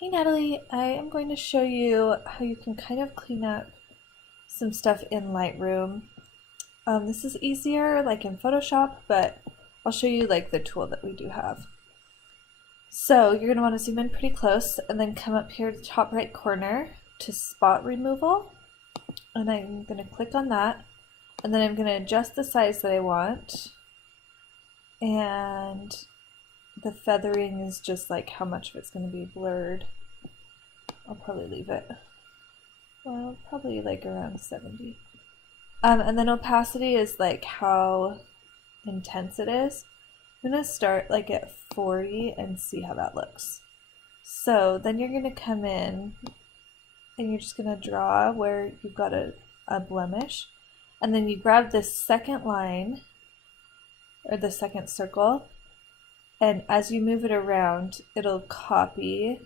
Hey Natalie, I am going to show you how you can kind of clean up some stuff in Lightroom. This is easier like in Photoshop, but I'll show you like the tool that we do have. So you're going to want to zoom in pretty close and then come up here to the top right corner to spot removal. And I'm going to click on that, and then I'm going to adjust the size that I want. And the feathering is just like how much of it's going to be blurred. I'll probably leave it, well, probably like around 70. And then opacity is like how intense it is. I'm going to start like at 40 and see how that looks. So then you're going to come in and you're just going to draw where you've got a blemish. And then you grab this second line or the second circle, and as you move it around, it'll copy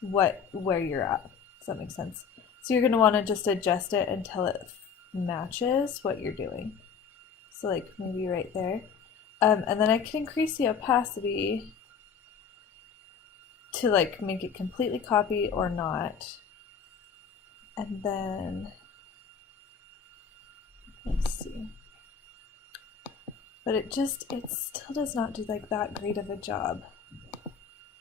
where you're at. Does that make sense? So you're going to want to just adjust it until it matches what you're doing. So like maybe right there. And then I can increase the opacity to like make it completely copy or not. And then, let's see. But it still does not do like that great of a job.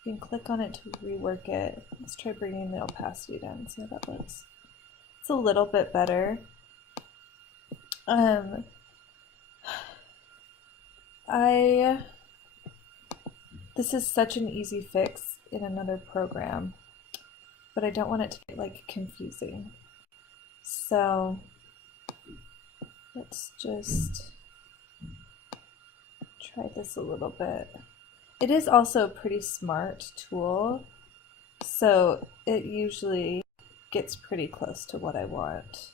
You can click on it to rework it. Let's try bringing the opacity down and see how that looks. It's a little bit better. This is such an easy fix in another program, but I don't want it to get like confusing. So let's just try this a little bit. It is also a pretty smart tool, so it usually gets pretty close to what I want.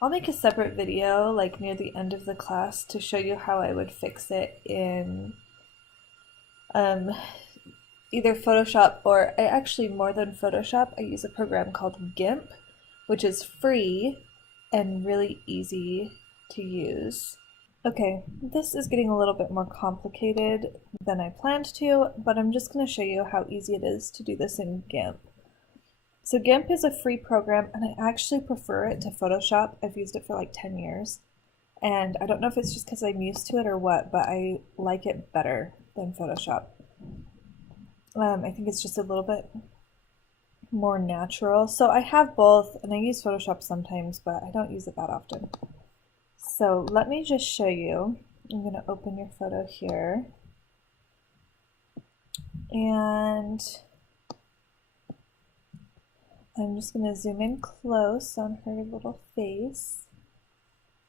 I'll make a separate video like near the end of the class to show you how I would fix it in either Photoshop or actually more than Photoshop. I use a program called GIMP, which is free and really easy to use. Okay, this is getting a little bit more complicated than I planned to, but I'm just going to show you how easy it is to do this in GIMP. So GIMP is a free program, and I actually prefer it to Photoshop. I've used it for like 10 years, and I don't know if it's just because I'm used to it or what, but I like it better than Photoshop. I think it's just a little bit more natural. So I have both, and I use Photoshop sometimes, but I don't use it that often. So let me just show you. I'm going to open your photo here, and I'm just going to zoom in close on her little face,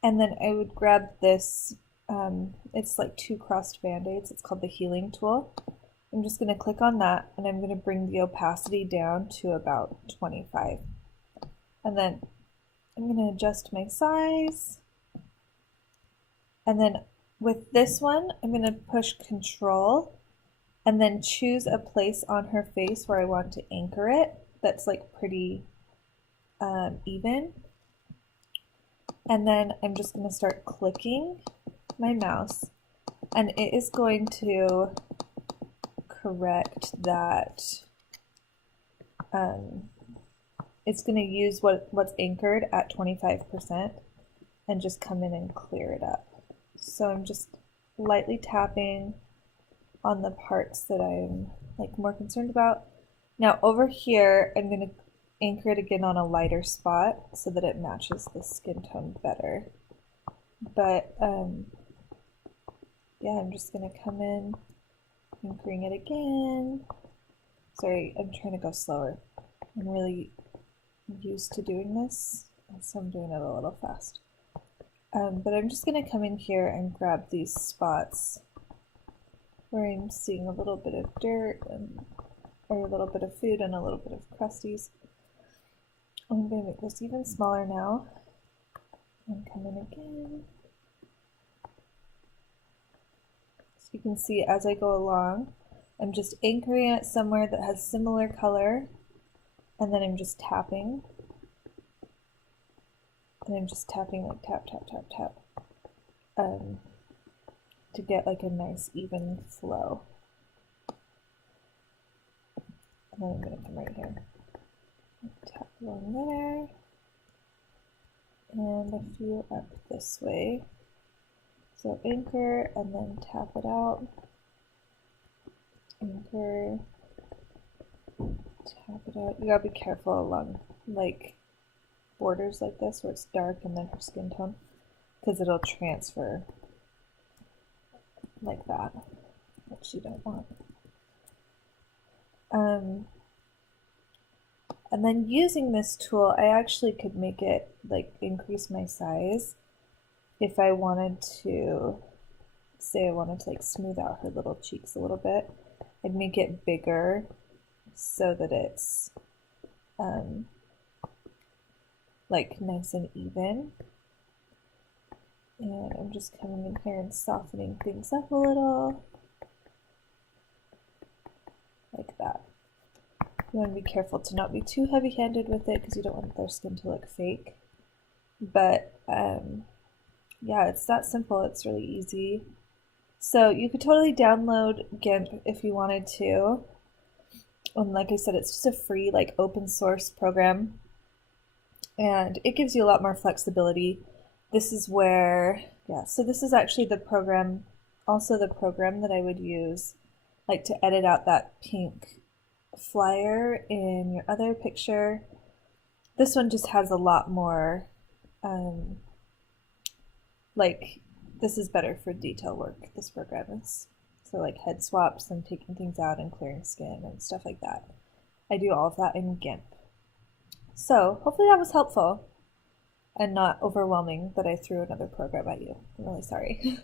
and then I would grab this, it's like 2 crossed band-aids, it's called the healing tool. I'm just going to click on that, and I'm going to bring the opacity down to about 25. And then I'm going to adjust my size. And then with this one, I'm going to push Control and then choose a place on her face where I want to anchor it that's like pretty even. And then I'm just going to start clicking my mouse, and it is going to correct that. It's going to use what's anchored at 25% and just come in and clear it up. So I'm just lightly tapping on the parts that I'm like more concerned about. Now over here, I'm going to anchor it again on a lighter spot so that it matches the skin tone better. But yeah, I'm just going to come in, anchoring it again. Sorry, I'm trying to go slower. I'm really used to doing this, so I'm doing it a little fast. But I'm just going to come in here and grab these spots where I'm seeing a little bit of dirt or a little bit of food and a little bit of crusties. I'm going to make this even smaller now and come in again. So you can see as I go along, I'm just anchoring it somewhere that has similar color, and then I'm just tapping. And I'm just tapping like tap, tap, tap, tap. to get like a nice even flow. And then I'm going to come right here. Tap along there. And a few up this way. So anchor and then tap it out. Anchor. Tap it out. You gotta be careful along like borders like this where it's dark and then her skin tone, because it'll transfer like that, which you don't want. And then using this tool, I actually could make it like increase my size if I wanted to, say I wanted to like smooth out her little cheeks a little bit. I'd make it bigger so that it's like nice and even. And I'm just coming in here and softening things up a little, like that. You want to be careful to not be too heavy-handed with it because you don't want their skin to look fake. But yeah, it's that simple. It's really easy. So you could totally download GIMP if you wanted to. And like I said, it's just a free, like, open source program. And it gives you a lot more flexibility. This is where, yeah, so this is actually the program, also the program that I would use, like, to edit out that pink flyer in your other picture. This one just has a lot more, like, this is better for detail work, this program is. So like head swaps and taking things out and clearing skin and stuff like that. I do all of that in GIMP. So hopefully that was helpful and not overwhelming that I threw another program at you. I'm really sorry.